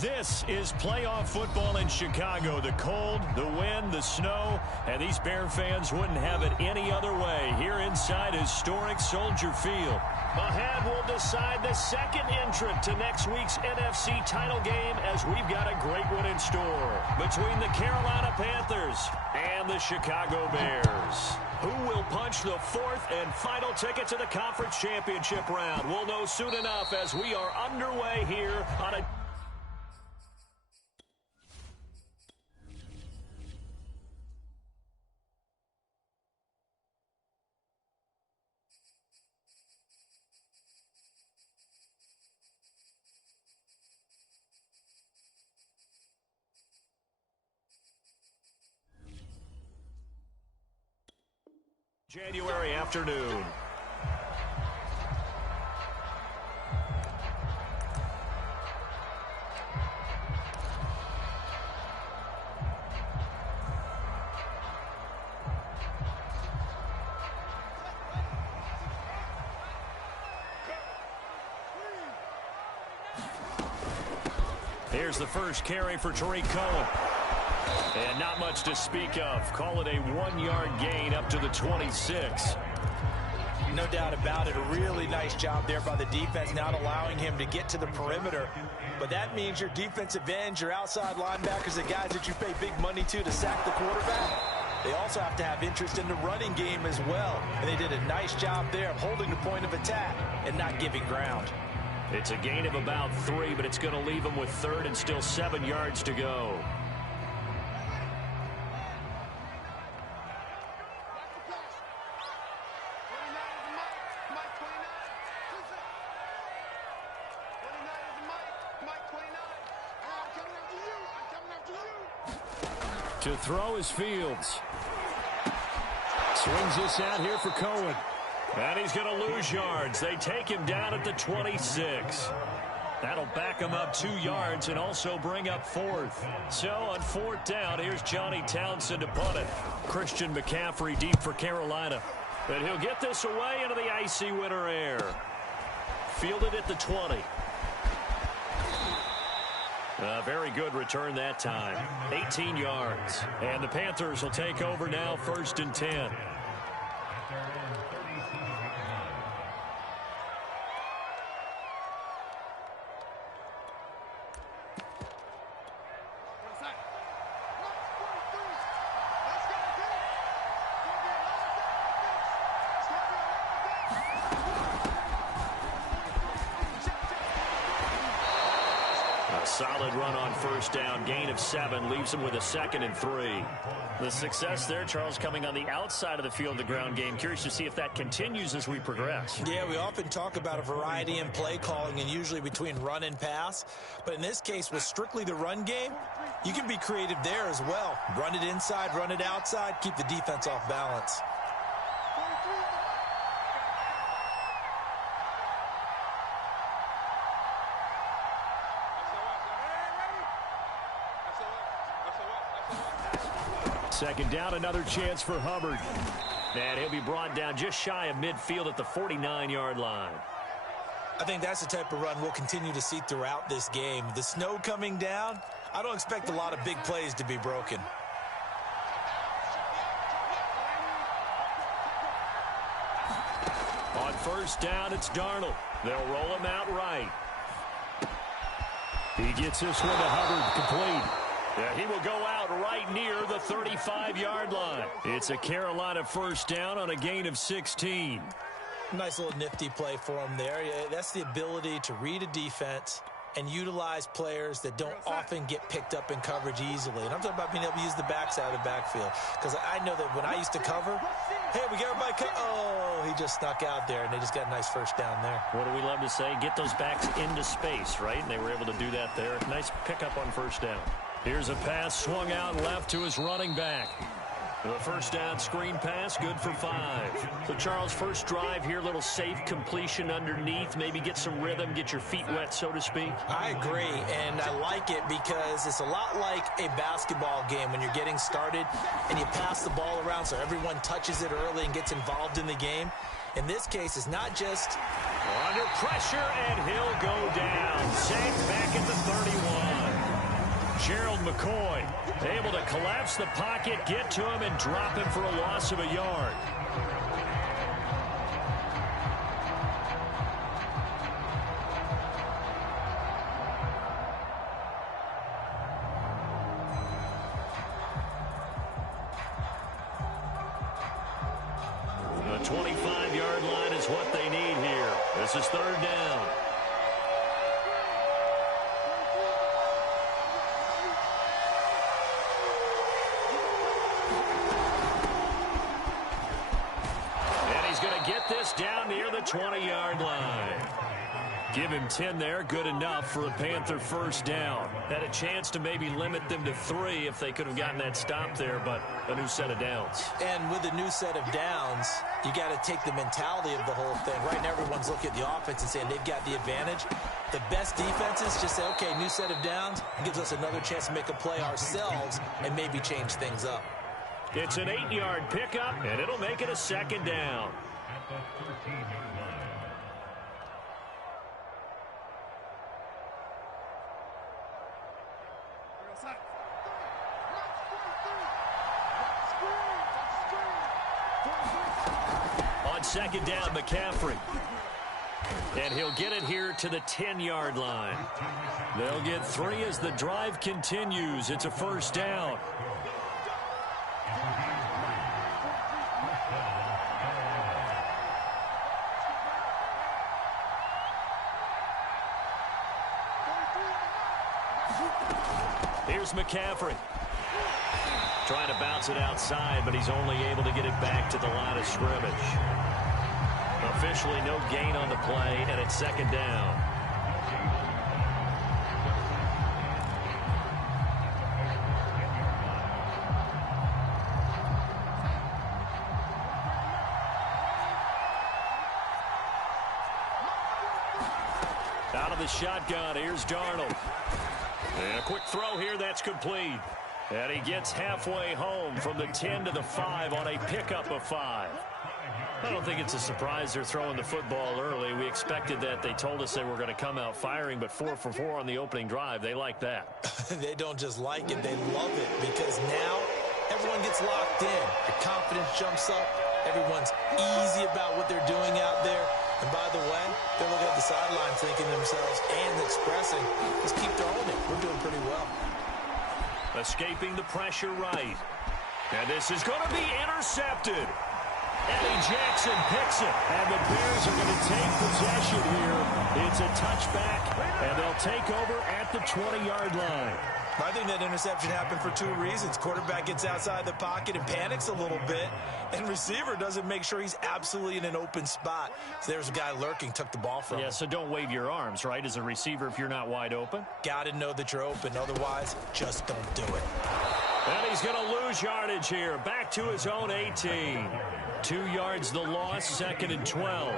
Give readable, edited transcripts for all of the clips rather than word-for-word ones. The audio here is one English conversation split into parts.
This is playoff football in Chicago. The cold, the wind, the snow, and these Bear fans wouldn't have it any other way here inside historic Soldier Field. Ahead will decide the second entrant to next week's NFC title game as we've got a great one in store between the Carolina Panthers and the Chicago Bears. Who will punch the fourth and final ticket to the conference championship round? We'll know soon enough as we are underway here on a... January afternoon. Here's the first carry for Tariq Cohen. And not much to speak of. Call it a 1-yard gain up to the 26. No doubt about it. A really nice job there by the defense, not allowing him to get to the perimeter. But that means your defensive ends, your outside linebackers, the guys that you pay big money to sack the quarterback, they also have to have interest in the running game as well. And they did a nice job there of holding the point of attack and not giving ground. It's a gain of about 3, but it's going to leave them with third and still 7 yards to go. To throw is Fields. Swings this out here for Cohen. And he's going to lose yards. They take him down at the 26. That'll back him up 2 yards and also bring up fourth. So on fourth down, here's Johnny Townsend to punt it. Christian McCaffrey deep for Carolina. And he'll get this away into the icy winter air. Fielded at the 20. A very good return that time. 18 yards. And the Panthers will take over now, 1st and 10. Solid run on first down. Gain of 7 leaves him with a 2nd and 3. The success there, Charles, coming on the outside of the field, the ground game. Curious to see if that continues as we progress. Yeah, we often talk about a variety in play calling and usually between run and pass. But in this case, with strictly the run game, you can be creative there as well. Run it inside, run it outside, keep the defense off balance. Second down, another chance for Hubbard. And he'll be brought down just shy of midfield at the 49-yard line. I think that's the type of run we'll continue to see throughout this game. The snow coming down, I don't expect a lot of big plays to be broken. On first down, it's Darnold. They'll roll him out right. He gets this one to Hubbard, complete. Yeah, he will go out right near the 35-yard line. It's a Carolina first down on a gain of 16. Nice little nifty play for him there. Yeah, that's the ability to read a defense and utilize players that don't often get picked up in coverage easily. And I'm talking about being able to use the backside of the backfield. Because I know that when I used to cover, hey, we got everybody oh, he just snuck out there, and they just got a nice first down there. What do we love to say? Get those backs into space, right? And they were able to do that there. Nice pickup on first down. Here's a pass swung out left to his running back. The first down screen pass, good for 5. So, Charles, first drive here, little safe completion underneath. Maybe get some rhythm, get your feet wet, so to speak. I agree, and I like it because it's a lot like a basketball game when you're getting started and you pass the ball around so everyone touches it early and gets involved in the game. In this case, it's not just... Under pressure, and he'll go down. Sacked back at the 31. Gerald McCoy able to collapse the pocket, get to him, and drop him for a loss of a yard. The 25-yard line is what they need here. This is third down. Down near the 20-yard line. Give him 10 there. Good enough for a Panther first down. Had a chance to maybe limit them to 3 if they could have gotten that stop there, but a new set of downs. And with a new set of downs, you got to take the mentality of the whole thing. Right now, everyone's looking at the offense and saying they've got the advantage. The best defenses just say, okay, new set of downs. Gives us another chance to make a play ourselves and maybe change things up. It's an 8-yard pickup, and it'll make it a second down. On second down, McCaffrey. And he'll get it here to the 10-yard line. They'll get 3 as the drive continues. It's a first down. Here's McCaffrey. Trying to bounce it outside, but he's only able to get it back to the line of scrimmage. Officially no gain on the play, and it's second down. Out of the shotgun, here's Darnold. And a quick throw here, that's complete. And he gets halfway home from the 10 to the 5 on a pickup of 5. I don't think it's a surprise they're throwing the football early. We expected that. They told us they were going to come out firing, but 4 for 4 on the opening drive. They like that. They don't just like it, they love it, because now everyone gets locked in. The confidence jumps up. Everyone's easy about what they're doing out there. And by the way, they're looking at the sideline thinking to themselves and expressing, let's keep throwing it. We're doing pretty well. Escaping the pressure right. And this is going to be intercepted. Eddie Jackson picks it. And the Bears are going to take possession here. It's a touchback, and they'll take over at the 20-yard line. I think that interception happened for 2 reasons. Quarterback gets outside the pocket and panics a little bit, and receiver doesn't make sure he's absolutely in an open spot. So there's a guy lurking, took the ball from him. Yeah, so don't wave your arms, right, as a receiver if you're not wide open? Got to know that you're open. Otherwise, just don't do it. And he's going to lose yardage here. Back to his own 18. 2 yards the loss, second and 12.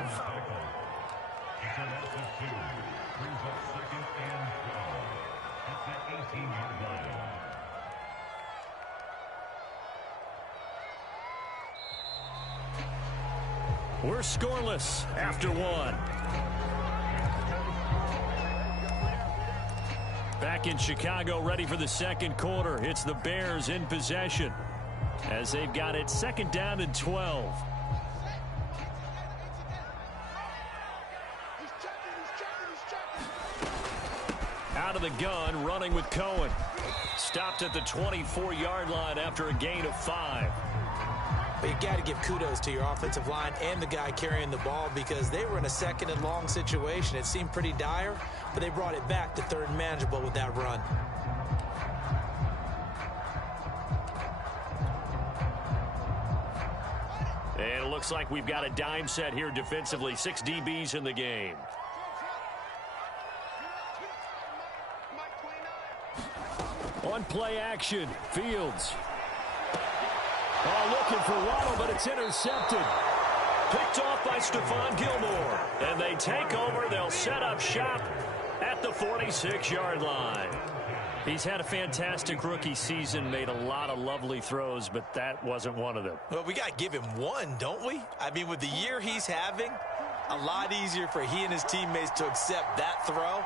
We're scoreless after 1. Back in Chicago, ready for the second quarter. It's the Bears in possession as they've got it second down and 12. Out of the gun, running with Cohen. Stopped at the 24-yard line after a gain of 5. But you got to give kudos to your offensive line and the guy carrying the ball, because they were in a second and long situation. It seemed pretty dire, but they brought it back to third and manageable with that run. And it looks like we've got a dime set here defensively. 6 DBs in the game. On play action, Fields. Oh, looking for Waddle, but it's intercepted. Picked off by Stephon Gilmore. And they take over. They'll set up shop at the 46-yard line. He's had a fantastic rookie season, made a lot of lovely throws, but that wasn't one of them. Well, we got to give him one, don't we? I mean, with the year he's having, a lot easier for he and his teammates to accept that throw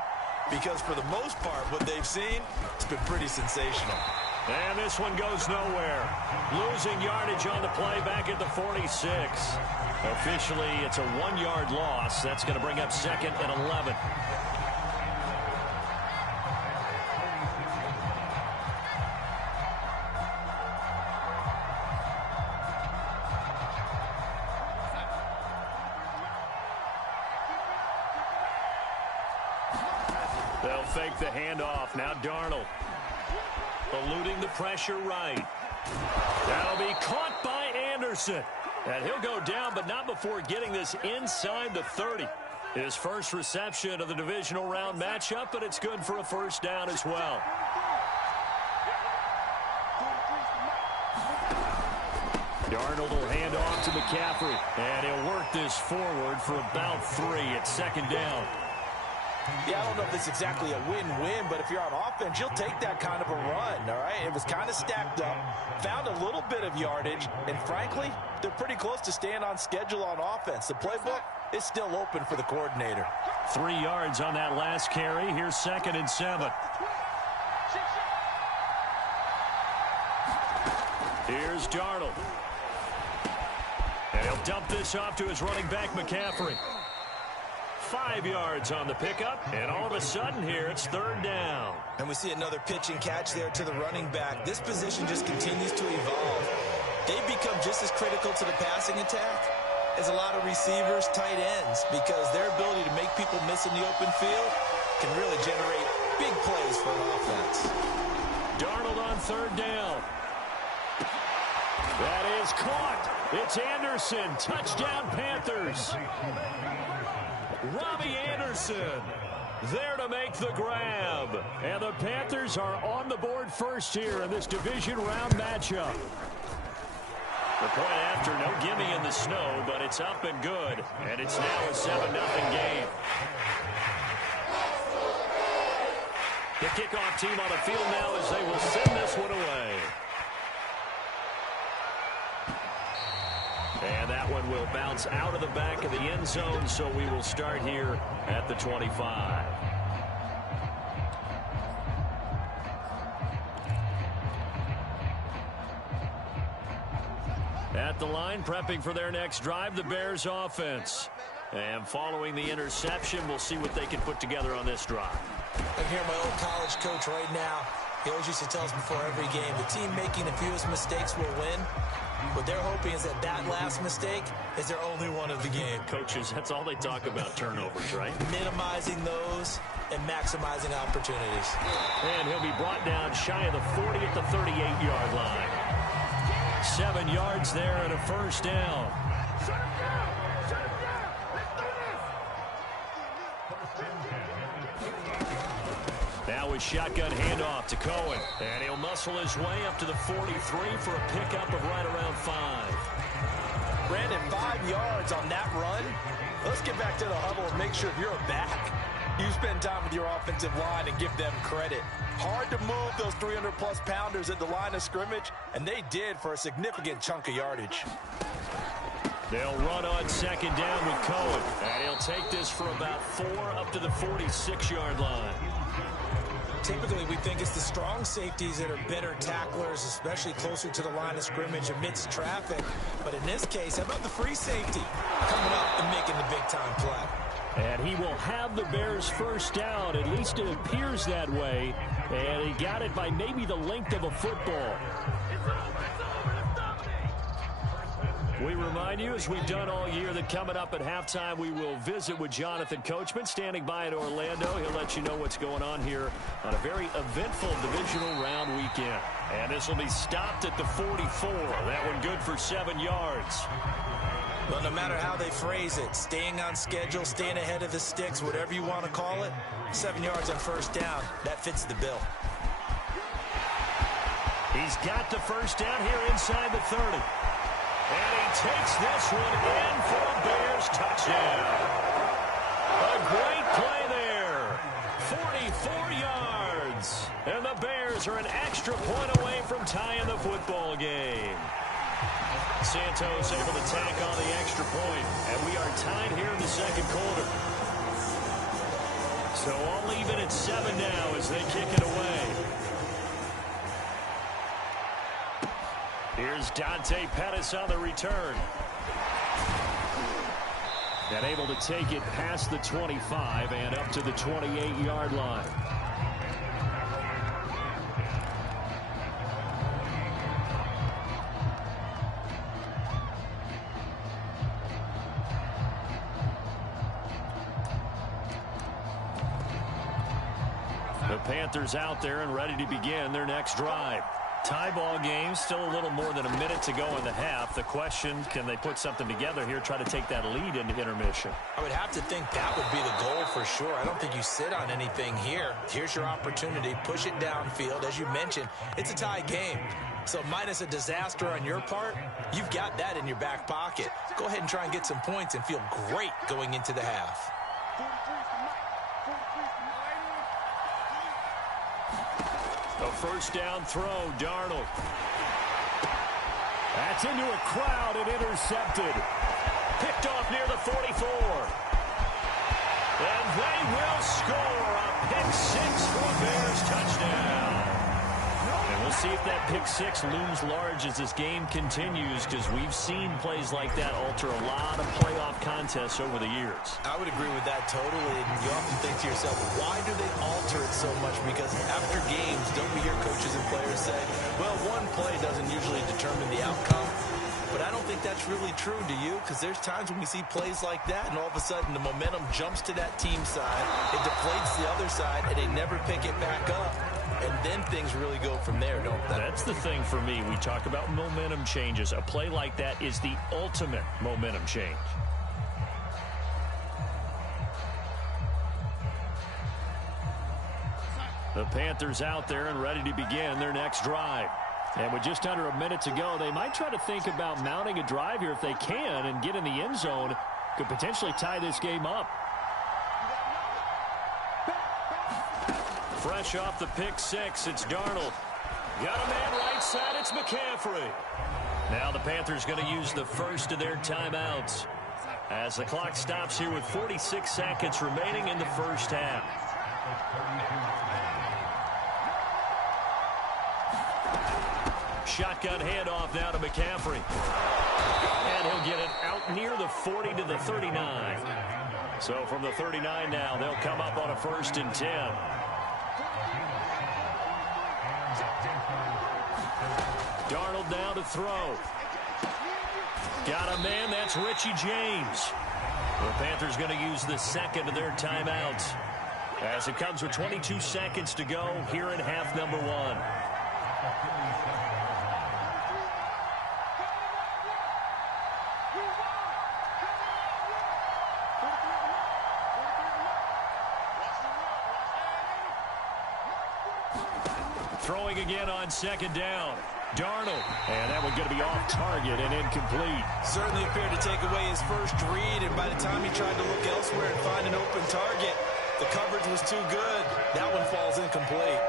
because for the most part, what they've seen, it's been pretty sensational. And this one goes nowhere. Losing yardage on the play back at the 46. Officially, it's a 1-yard loss. That's going to bring up 2nd and 11. They'll fake the handoff. Now Darnold. Eluding the pressure right. That'll be caught by Anderson. And he'll go down, but not before getting this inside the 30. His first reception of the divisional round matchup, but it's good for a first down as well. Darnold will hand off to McCaffrey. And he'll work this forward for about 3 at 2nd down. Yeah, I don't know if it's exactly a win-win, but if you're on offense, you'll take that kind of a run, all right? It was kind of stacked up, found a little bit of yardage, and frankly, they're pretty close to staying on schedule on offense. The playbook is still open for the coordinator. 3 yards on that last carry. Here's 2nd and 7. Here's Darnold. And he'll dump this off to his running back, McCaffrey. 5 yards on the pickup, and all of a sudden here it's 3rd down. And we see another pitch and catch there to the running back. This position just continues to evolve. They've become just as critical to the passing attack as a lot of receivers, tight ends, because their ability to make people miss in the open field can really generate big plays for an offense. Darnold on 3rd down. That is caught. It's Anderson. Touchdown, Panthers. Robbie Anderson there to make the grab. And the Panthers are on the board first here in this division round matchup. The point after, no gimme in the snow, but it's up and good. And it's now a 7-0 game. The kickoff team on the field now as they will send this one away. And that one will bounce out of the back of the end zone, so we will start here at the 25. At the line, prepping for their next drive, the Bears offense. And following the interception, we'll see what they can put together on this drive. I hear my old college coach right now. He always used to tell us before every game, the team making the fewest mistakes will win. What they're hoping is that that last mistake is their only one of the game. Coaches, that's all they talk about, turnovers, right? Minimizing those and maximizing opportunities. And he'll be brought down shy of the 40 at the 38-yard line. 7 yards there and a first down. Shut him down! Shut him down! Let's do this! Now a shotgun handoff to Cohen. And he'll muscle his way up to the 43 for a pickup of right around 5. Brandon, 5 yards on that run. Let's get back to the huddle and make sure if you're a back, you spend time with your offensive line and give them credit. Hard to move those 300-plus pounders at the line of scrimmage, and they did for a significant chunk of yardage. They'll run on 2nd down with Cohen. And he'll take this for about 4 up to the 46-yard line. Typically, we think it's the strong safeties that are better tacklers, especially closer to the line of scrimmage amidst traffic. But in this case, how about the free safety coming up and making the big-time play? And he will have the Bears first down. At least it appears that way. And he got it by maybe the length of a football. We remind you, as we've done all year, that coming up at halftime, we will visit with Jonathan Coachman, standing by in Orlando. He'll let you know what's going on here on a very eventful divisional round weekend. And this will be stopped at the 44. That one good for 7 yards. Well, no matter how they phrase it, staying on schedule, staying ahead of the sticks, whatever you want to call it, 7 yards on first down, that fits the bill. He's got the first down here inside the 30. And he takes this one in for a Bears touchdown. A great play there. 44 yards. And the Bears are an extra point away from tying the football game. Santos able to tack on the extra point. And we are tied here in the second quarter. So all even at 7 now as they kick it away. Here's Dante Pettis on the return. And able to take it past the 25 and up to the 28-yard line. The Panthers out there and ready to begin their next drive. Tie ball game, still a little more than a minute to go in the half. The question, can they put something together here, try to take that lead into intermission? I would have to think that would be the goal for sure. I don't think you sit on anything here. Here's your opportunity. Push it downfield. As you mentioned, it's a tie game. So minus a disaster on your part, you've got that in your back pocket. Go ahead and try and get some points and feel great going into the half. A first down throw, Darnold. That's into a crowd and intercepted. Picked off near the 44. And they will score a pick six for a Bears touchdown. And we'll see if that pick six looms large as this game continues, because we've seen plays like that alter a lot of playoff contests over the years. I would agree with that totally. And you often think to yourself, why do they alter it so much? Because after games, don't we hear coaches and players say, well, one play doesn't usually determine the outcome. But I don't think that's really true, do you? Because there's times when we see plays like that, and all of a sudden the momentum jumps to that team side, it deflates the other side, and they never pick it back up. And then things really go from there, don't they? That's the thing for me. We talk about momentum changes. A play like that is the ultimate momentum change. The Panthers out there and ready to begin their next drive. And with just under a minute to go, they might try to think about mounting a drive here if they can and get in the end zone. Could potentially tie this game up. Fresh off the pick six, it's Darnold. Got a man right side, it's McCaffrey. Now the Panthers going to use the first of their timeouts as the clock stops here with 46 seconds remaining in the first half. Shotgun handoff now to McCaffrey. And he'll get it out near the 40 to the 39. So from the 39 now, they'll come up on a 1st and 10. Darnold now to throw. Got a man, that's Richie James. The Panthers going to use the second of their timeouts as it comes with 22 seconds to go here in half number one. Throwing again on second down. Darnold. And that one going to be off target and incomplete. Certainly appeared to take away his first read, and by the time he tried to look elsewhere and find an open target, the coverage was too good. That one falls incomplete.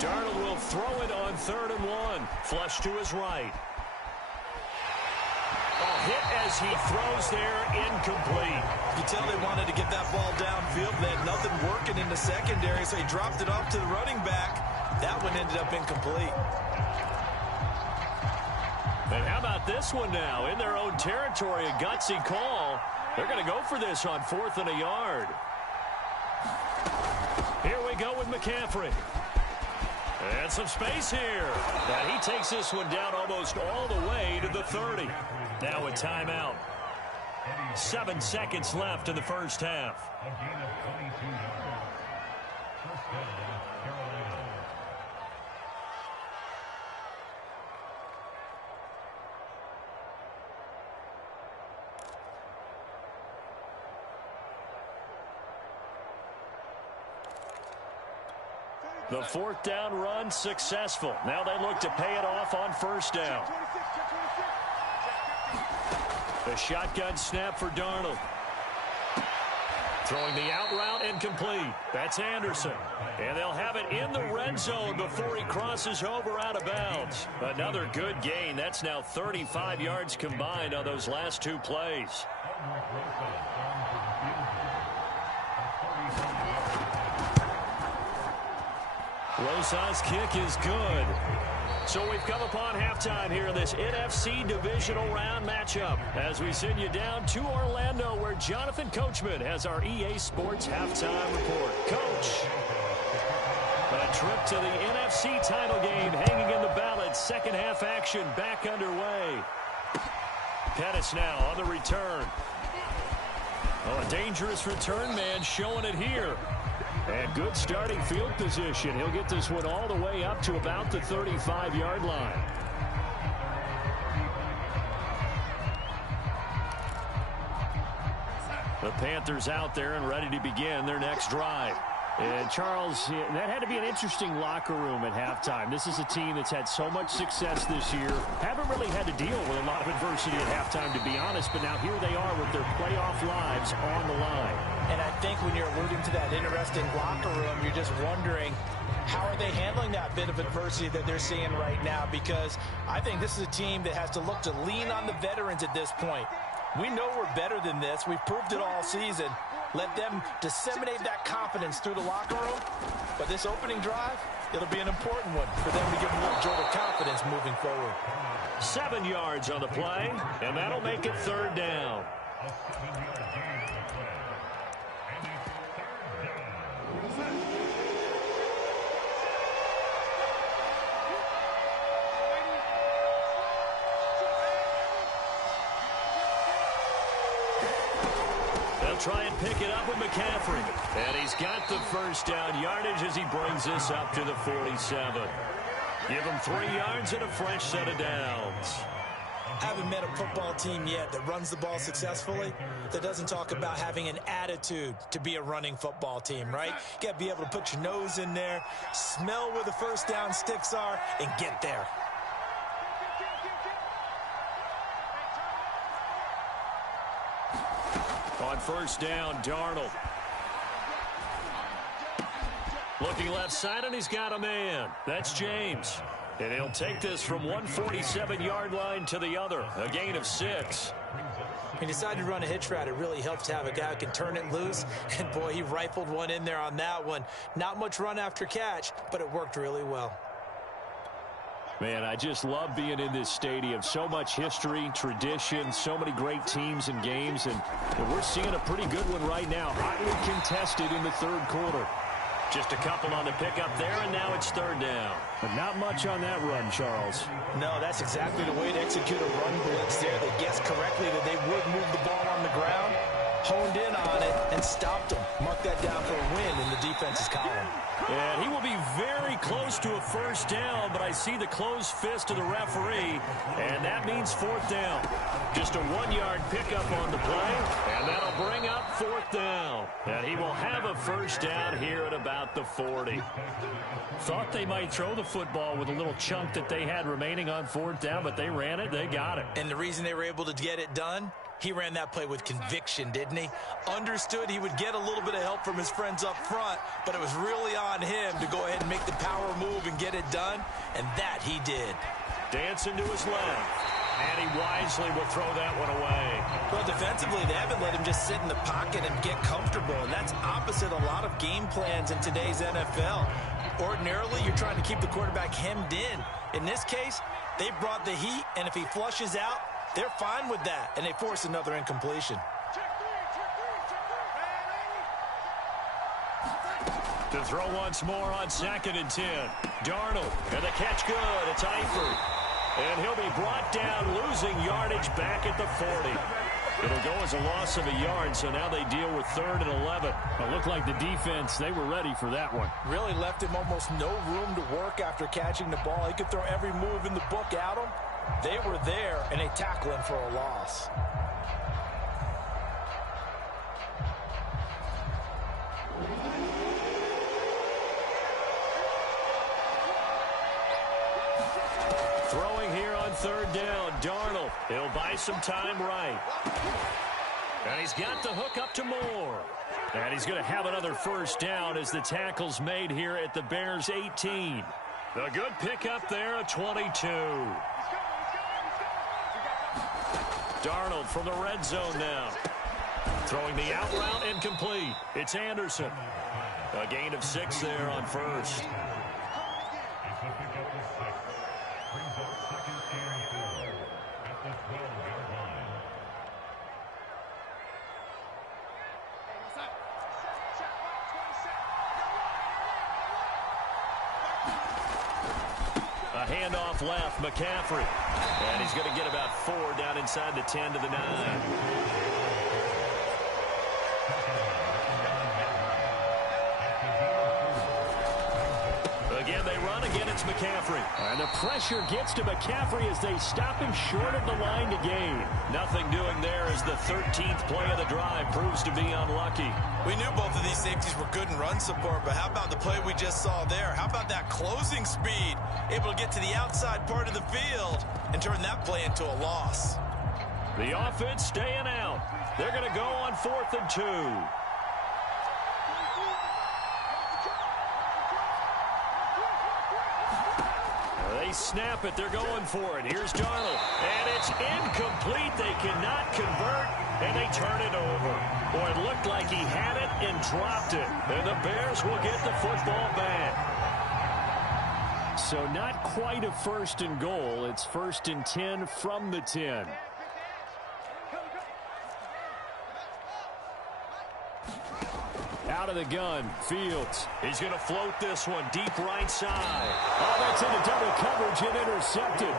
Darnold will throw it on 3rd and 1. Flush to his right. Hit as he throws there, incomplete. You tell they wanted to get that ball downfield. They had nothing working in the secondary, so he dropped it off to the running back. That one ended up incomplete. And how about this one now? In their own territory, a gutsy call. They're going to go for this on 4th and a yard. Here we go with McCaffrey. And some space here. And he takes this one down almost all the way to the 30. Now a timeout. 7 seconds left in the first half. The 4th down run successful. Now they look to pay it off on 1st down. The shotgun snap for Darnold. Throwing the out route and complete. That's Anderson. And they'll have it in the red zone before he crosses over out of bounds. Another good gain. That's now 35 yards combined on those last two plays. Rosas' kick is good. So we've come upon halftime here in this NFC Divisional Round matchup as we send you down to Orlando where Jonathan Coachman has our EA Sports Halftime Report. Coach, a trip to the NFC title game hanging in the balance. Second half action back underway. Pettis now on the return. Oh, a dangerous return man showing it here. And good starting field position. He'll get this one all the way up to about the 35-yard line. The Panthers out there and ready to begin their next drive. And Charles, that had to be an interesting locker room at halftime. This is a team that's had so much success this year. Haven't really had to deal with a lot of adversity at halftime, to be honest. But now here they are with their playoff lives on the line. And I think when you're alluding to that interesting locker room, you're just wondering, how are they handling that bit of adversity that they're seeing right now? Because I think this is a team that has to look to lean on the veterans at this point. We know we're better than this. We've proved it all season. Let them disseminate that confidence through the locker room. But this opening drive, it'll be an important one for them to give them a little jolt of confidence moving forward. 7 yards on the play, and that'll make it third down. Try and pick it up with McCaffrey. And he's got the first down yardage as he brings this up to the 47. Give him 3 yards and a fresh set of downs. I haven't met a football team yet that runs the ball successfully that doesn't talk about having an attitude to be a running football team, right? You got to be able to put your nose in there, smell where the first down sticks are, and get there. On first down, Darnold. Looking left side, and he's got a man. That's James. And he'll take this from 147-yard line to the other. A gain of 6. He decided to run a hitch route. It really helps to have a guy who can turn it loose. And, boy, he rifled one in there on that one. Not much run after catch, but it worked really well. Man, I just love being in this stadium. So much history, tradition, so many great teams and games. And we're seeing a pretty good one right now. Hotly contested in the third quarter. Just a couple on the pickup there, and now it's third down. But not much on that run, Charles. No, that's exactly the way to execute a run blitz there. They guessed correctly that they would move the ball on the ground, honed in on it, and stopped them. Mark that down for a win in the defense's column. And he will be very close to a first down, but I see the closed fist of the referee, and that means fourth down. Just a 1-yard pickup on the play, and that'll bring up fourth down. And he will have a first down here at about the 40. Thought they might throw the football with a little chunk that they had remaining on fourth down, but they ran it, they got it. And the reason they were able to get it done? He ran that play with conviction, didn't he? Understood he would get a little bit of help from his friends up front, but it was really on him to go ahead and make the power move and get it done, and that he did. Dancing to his left, and he wisely will throw that one away. Well, defensively, they haven't let him just sit in the pocket and get comfortable, and that's opposite a lot of game plans in today's NFL. Ordinarily, you're trying to keep the quarterback hemmed in. In this case, they brought the heat, and if he flushes out, they're fine with that, and they force another incompletion. To throw once more on 2nd and 10. Darnold, and the catch good. It's Eifert. And he'll be brought down, losing yardage back at the 40. It'll go as a loss of a yard, so now they deal with 3rd and 11. It looked like the defense, they were ready for that one. Really left him almost no room to work after catching the ball. He could throw every move in the book at him. They were there, and they tackle him for a loss. Throwing here on 3rd down, Darnold. He'll buy some time right. And he's got the hook up to Moore. And he's going to have another first down as the tackle's made here at the Bears 18. A good pickup there, a 22. Darnold from the red zone now. Throwing the out route incomplete. It's Anderson. A gain of 6 there on first. A handoff left, McCaffrey. And he's going to get about 4 down inside the 10 to the 9. Again, they run. Again, it's McCaffrey. And the pressure gets to McCaffrey as they stop him short of the line to gain. Nothing doing there as the 13th play of the drive proves to be unlucky. We knew both of these safeties were good in run support, but how about the play we just saw there? How about that closing speed? Able to get to the outside part of the field and turn that play into a loss. The offense staying out. They're going to go on 4th and 2. They snap it. They're going for it. Here's Darnold. And it's incomplete. They cannot convert, and they turn it over. Boy, it looked like he had it and dropped it. And the Bears will get the football back. So not quite a 1st and goal. It's 1st and 10 from the 10. Out of the gun, Fields. He's going to float this one deep right side. Oh, that's into double coverage and intercepted.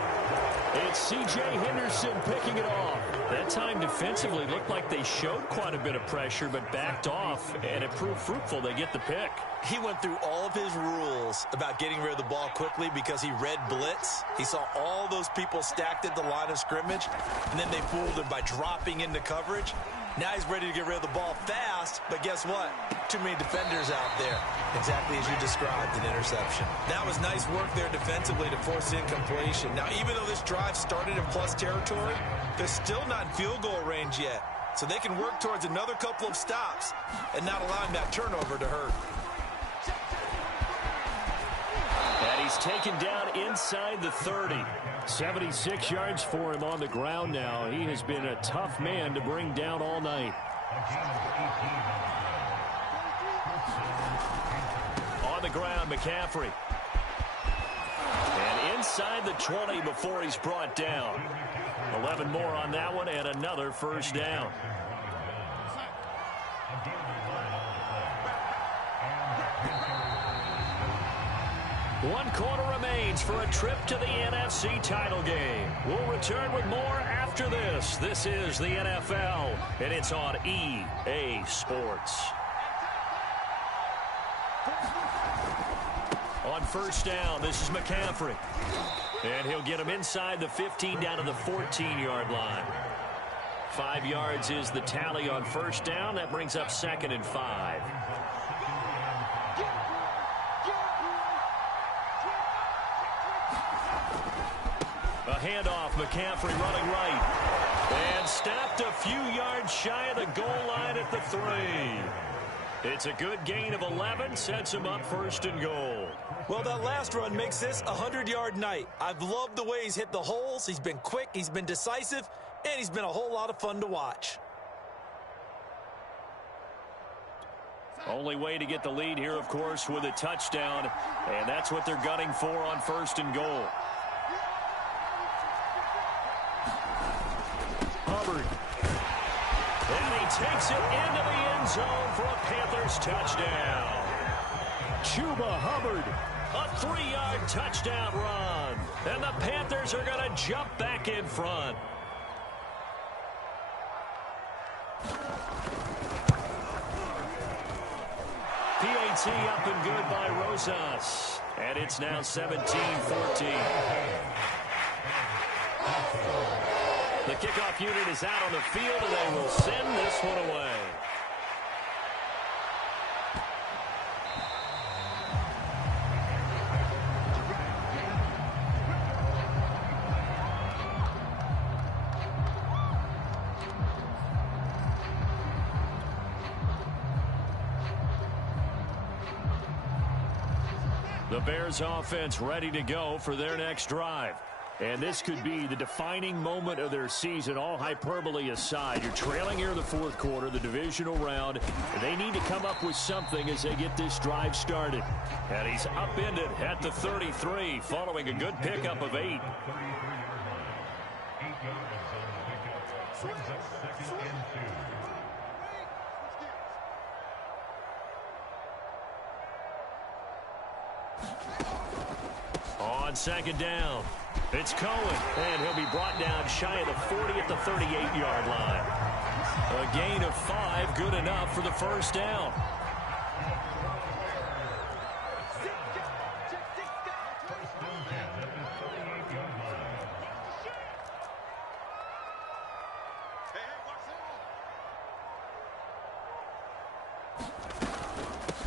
It's C.J. Henderson picking it off. That time defensively looked like they showed quite a bit of pressure but backed off, and it proved fruitful. They get the pick. He went through all of his rules about getting rid of the ball quickly because he read blitz. He saw all those people stacked at the line of scrimmage, and then they fooled him by dropping into coverage. Now he's ready to get rid of the ball fast, but guess what? Too many defenders out there. Exactly as you described, an interception. That was nice work there defensively to force incompletion. Now, even though this drive started in plus territory, they're still not in field goal range yet. So they can work towards another couple of stops and not allowing that turnover to hurt. And he's taken down inside the 30. 76 yards for him on the ground now. He has been a tough man to bring down all night. On the ground, McCaffrey. And inside the 20 before he's brought down. 11 more on that one and another first down. One quarter remains for a trip to the NFC title game. We'll return with more after this. This is the NFL, and it's on EA Sports. On first down, this is McCaffrey. And he'll get him inside the 15 down to the 14-yard line. 5 yards is the tally on first down. That brings up 2nd and 5. A handoff, McCaffrey running right. And stopped a few yards shy of the goal line at the 3. It's a good gain of 11, sets him up 1st and goal. Well, that last run makes this a 100-yard night. I've loved the way he's hit the holes. He's been quick, he's been decisive, and he's been a whole lot of fun to watch. Only way to get the lead here, of course, with a touchdown, and that's what they're gunning for on 1st and goal. Hubbard. And he takes it into the end zone for a Panthers touchdown. Chuba Hubbard, a 3-yard touchdown run. And the Panthers are going to jump back in front. PAT up and good by Rosas. And it's now 17-14. The kickoff unit is out on the field, and they will send this one away. The Bears offense ready to go for their next drive. And this could be the defining moment of their season, all hyperbole aside. You're trailing here in the fourth quarter, the divisional round. They need to come up with something as they get this drive started. And he's upended at the 33 following a good pickup of 8. On second down, it's Cohen, and he'll be brought down shy of the 40 at the 38-yard line. A gain of 5, good enough for the first down.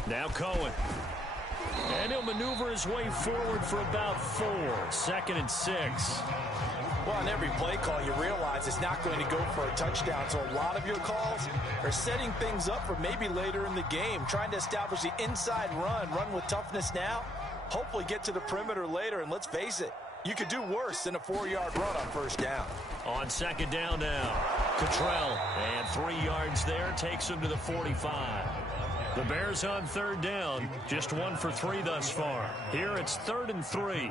Now Cohen. And he'll maneuver his way forward for about 4. 2nd and 6. Well, on every play call, you realize it's not going to go for a touchdown. So a lot of your calls are setting things up for maybe later in the game, trying to establish the inside run with toughness now, hopefully get to the perimeter later. And let's face it, you could do worse than a 4-yard run on first down. On second down now, Cottrell, and 3 yards there takes him to the 45. The Bears on third down, just 1 for 3 thus far. Here it's 3rd and 3.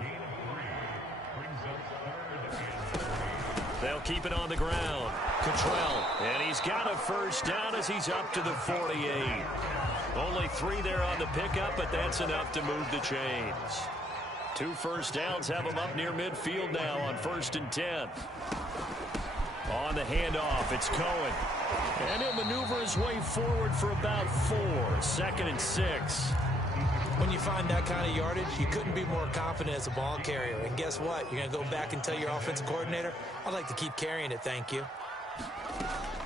They'll keep it on the ground. Cottrell, and he's got a first down as he's up to the 48. Only 3 there on the pickup, but that's enough to move the chains. 2 first downs have him up near midfield now on 1st and 10. On the handoff, it's Cohen. And he'll maneuver his way forward for about 4. 2nd and 6. When you find that kind of yardage, you couldn't be more confident as a ball carrier. And guess what? You're going to go back and tell your offensive coordinator, I'd like to keep carrying it, thank you.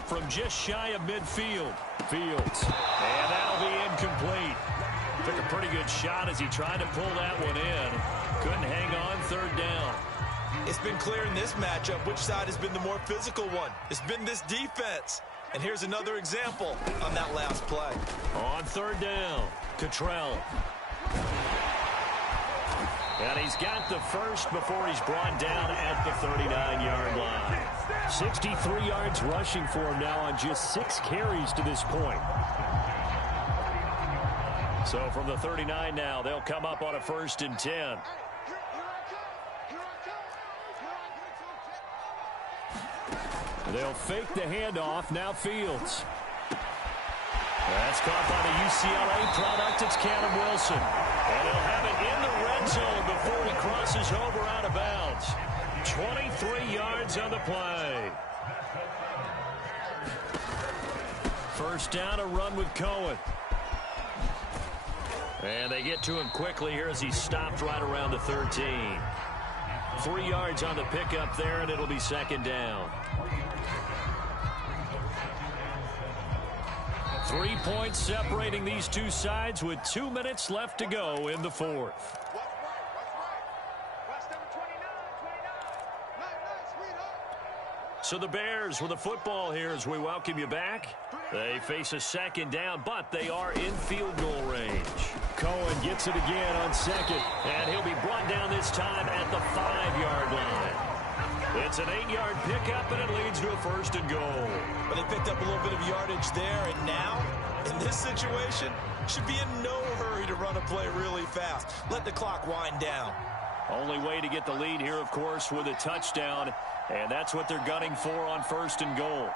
From just shy of midfield, Fields. And that'll be incomplete. Took a pretty good shot as he tried to pull that one in. Couldn't hang on 3rd down. It's been clear in this matchup which side has been the more physical one. It's been this defense. And here's another example on that last play. On 3rd down, Cottrell. And he's got the first before he's brought down at the 39-yard line. 63 yards rushing for him now on just 6 carries to this point. So from the 39 now, they'll come up on a 1st and 10. They'll fake the handoff. Now Fields. That's caught by the UCLA product. It's Cannon Wilson. And he'll have it in the red zone before he crosses over out of bounds. 23 yards on the play. First down, a run with Cohen. And they get to him quickly here as he stopped right around the 13. 3 yards on the pickup there, and it'll be 2nd down. 3 points separating these two sides with 2 minutes left to go in the 4th. So the Bears with the football here as we welcome you back. They face a 2nd down, but they are in field goal range. Cohen gets it again on 2nd, and he'll be brought down this time at the 5-yard line. It's an 8-yard pickup, and it leads to a 1st and goal. But they picked up a little bit of yardage there, and now, in this situation, should be in no hurry to run a play really fast. Let the clock wind down. Only way to get the lead here, of course, with a touchdown, and that's what they're gunning for on 1st and goal.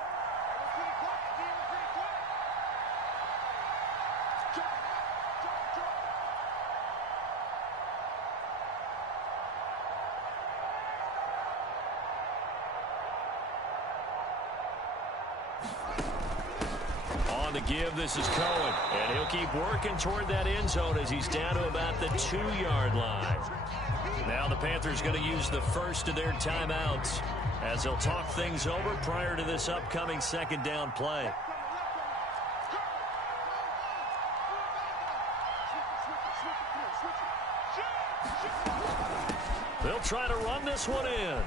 On the give, this is Cohen, and he'll keep working toward that end zone as he's down to about the 2-yard line. Now the Panthers going to use the first of their timeouts as they'll talk things over prior to this upcoming 2nd down play. They'll try to run this one in.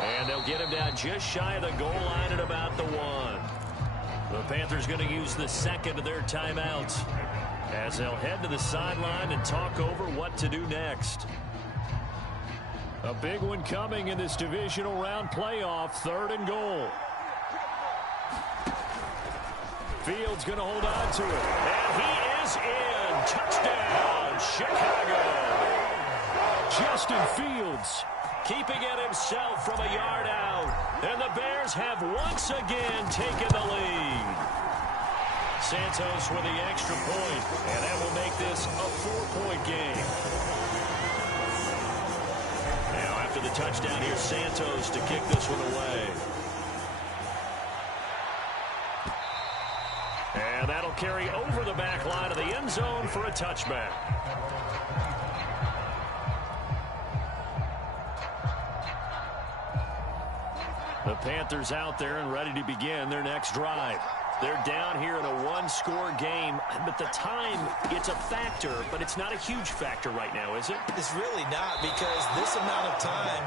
And they'll get him down just shy of the goal line at about the 1. The Panthers going to use the second of their timeouts as they'll head to the sideline and talk over what to do next. A big one coming in this divisional round playoff, 3rd and goal. Fields going to hold on to it. And he is in. Touchdown, Chicago. Justin Fields keeping it himself from a yard out. And the Bears have once again taken the lead. Santos with the extra point. And that will make this a 4-point game. Now after the touchdown, here's Santos to kick this one away. And that'll carry over the back line of the end zone for a touchback. The Panthers out there and ready to begin their next drive. They're down here in a one-score game, but the time, it's a factor, but it's not a huge factor right now, is it? It's really not, because this amount of time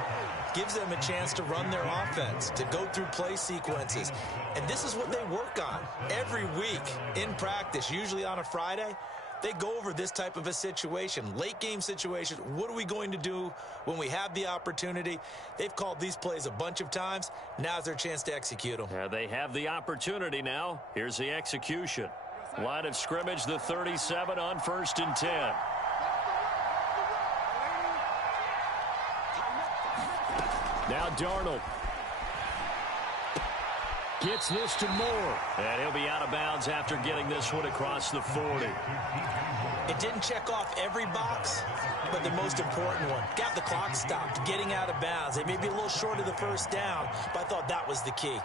gives them a chance to run their offense, to go through play sequences. And this is what they work on every week in practice, usually on a Friday. They go over this type of a situation, late game situation. What are we going to do when we have the opportunity? They've called these plays a bunch of times. Now's their chance to execute them. They have the opportunity now. Here's the execution. Line of scrimmage, the 37 on 1st and 10. Now Darnold gets this to Moore. And he'll be out of bounds after getting this one across the 40. It didn't check off every box, but the most important one. Got the clock stopped, getting out of bounds. They may be a little short of the first down, but I thought that was the key.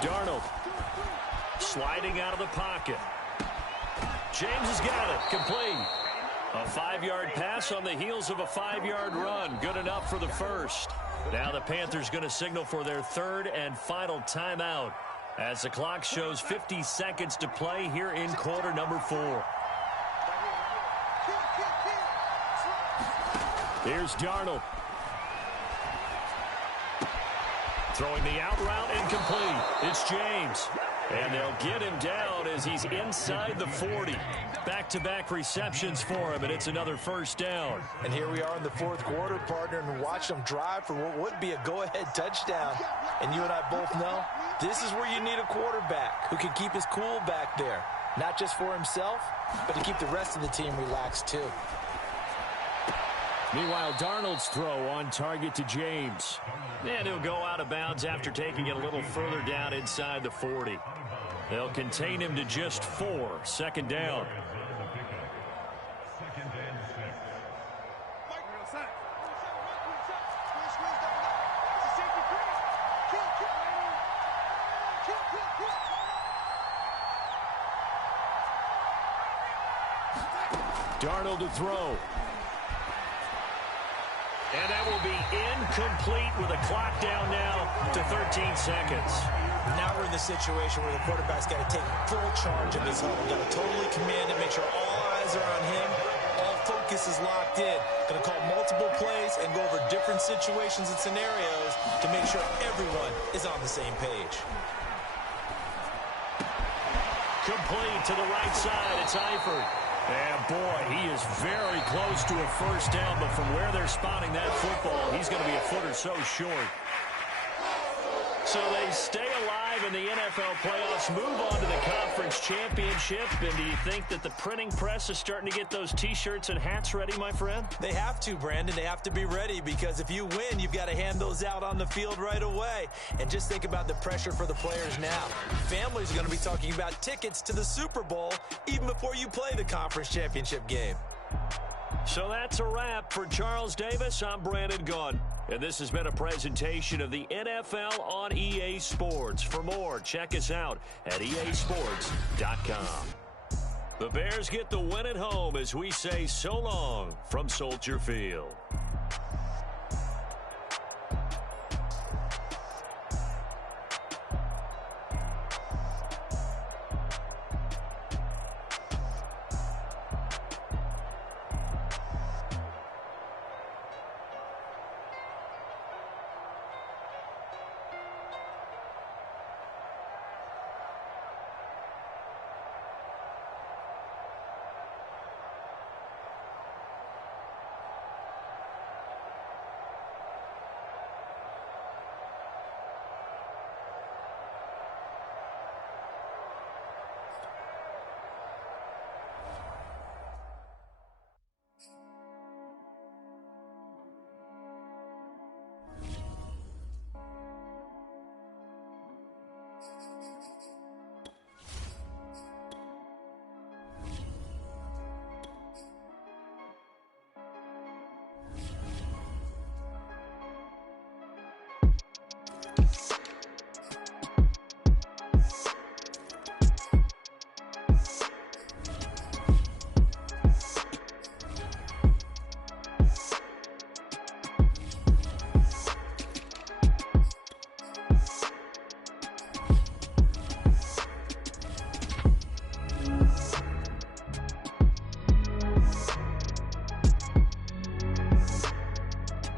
Darnold sliding out of the pocket. James has got it. Complete. A 5-yard pass on the heels of a 5-yard run. Good enough for the first. Now the Panthers going to signal for their 3rd and final timeout as the clock shows 50 seconds to play here in quarter number 4. Here's Darnold. Throwing the out route incomplete. It's James. And they'll get him down as he's inside the 40. Back-to-back receptions for him, and it's another first down. And here we are in the 4th quarter, partner, and watch them drive for what would be a go-ahead touchdown. And you and I both know this is where you need a quarterback who can keep his cool back there. Not just for himself, but to keep the rest of the team relaxed too. Meanwhile, Darnold's throw on target to James. And he'll go out of bounds after taking it a little further down inside the 40. They'll contain him to just 4. 2nd down. Darnold to throw. And that will be incomplete with a clock down now to 13 seconds. Now we're in the situation where the quarterback's got to take full charge of his huddle. Got to totally command it, make sure all eyes are on him. All focus is locked in. Going to call multiple plays and go over different situations and scenarios to make sure everyone is on the same page. Complete to the right side. It's Eifert. And, boy, he is very close to a first down, but from where they're spotting that football, he's going to be a foot or so short. So they stay alive in the NFL playoffs, move on to the conference championship. And do you think that the printing press is starting to get those T-shirts and hats ready, my friend? They have to, Brandon. They have to be ready because if you win, you've got to hand those out on the field right away. And just think about the pressure for the players now. Families are going to be talking about tickets to the Super Bowl even before you play the conference championship game. So that's a wrap for Charles Davis. I'm Brandon Gunn. And this has been a presentation of the NFL on EA Sports. For more, check us out at easports.com. The Bears get the win at home as we say so long from Soldier Field.